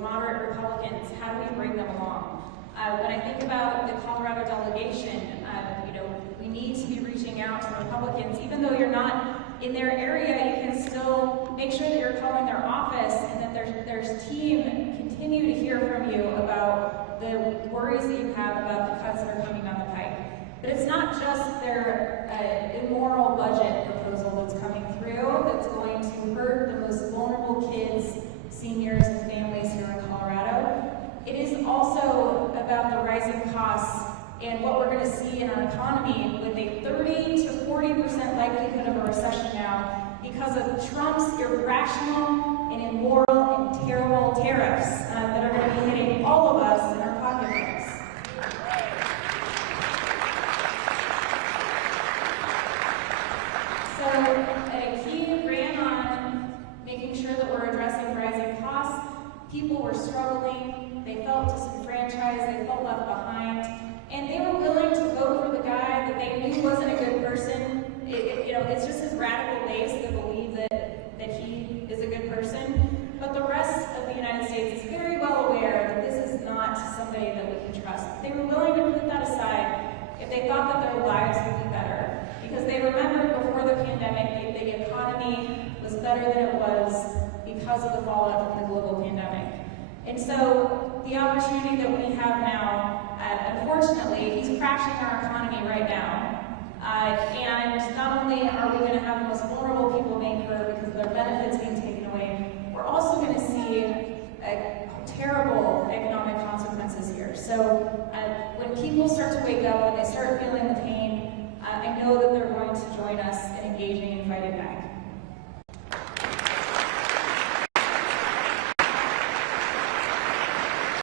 moderate Republicans, how do we bring them along? When I think about the Colorado delegation, we need to be reaching out to Republicans. Even though you're not in their area, you can still make sure that you're calling their office and that their team continue to hear from you about the worries that you have about the cuts that are coming down the pike. But it's not just their immoral budget proposal that's coming through that's going to hurt the most vulnerable kids, seniors, and families here in Colorado. It is also about the rising costs and what we're going to see in our economy with a 30 to 40% likelihood of a recession now because of Trump's irrational and immoral and terrible tariffs that are going to be hitting all of us in our pocketbooks. So he ran on making sure that we're addressing rising costs. People were struggling, they felt disenfranchised, they felt left behind, and they were willing to vote for the guy that they knew wasn't a good person. It's just his radical base that believe that he is a good person. But the rest of the United States is very well aware that this is not somebody that we can trust. They were willing to put that aside if they thought that their lives would be better. Because they remembered before the pandemic, the economy was better than it was because of the fallout from the global pandemic. And so the opportunity that we have now, unfortunately, he's crashing our economy right now. And not only are we going to have the most vulnerable people made hurt because of their benefits being taken away, we're also going to see terrible economic consequences here. So when people start to wake up, when they start feeling the pain,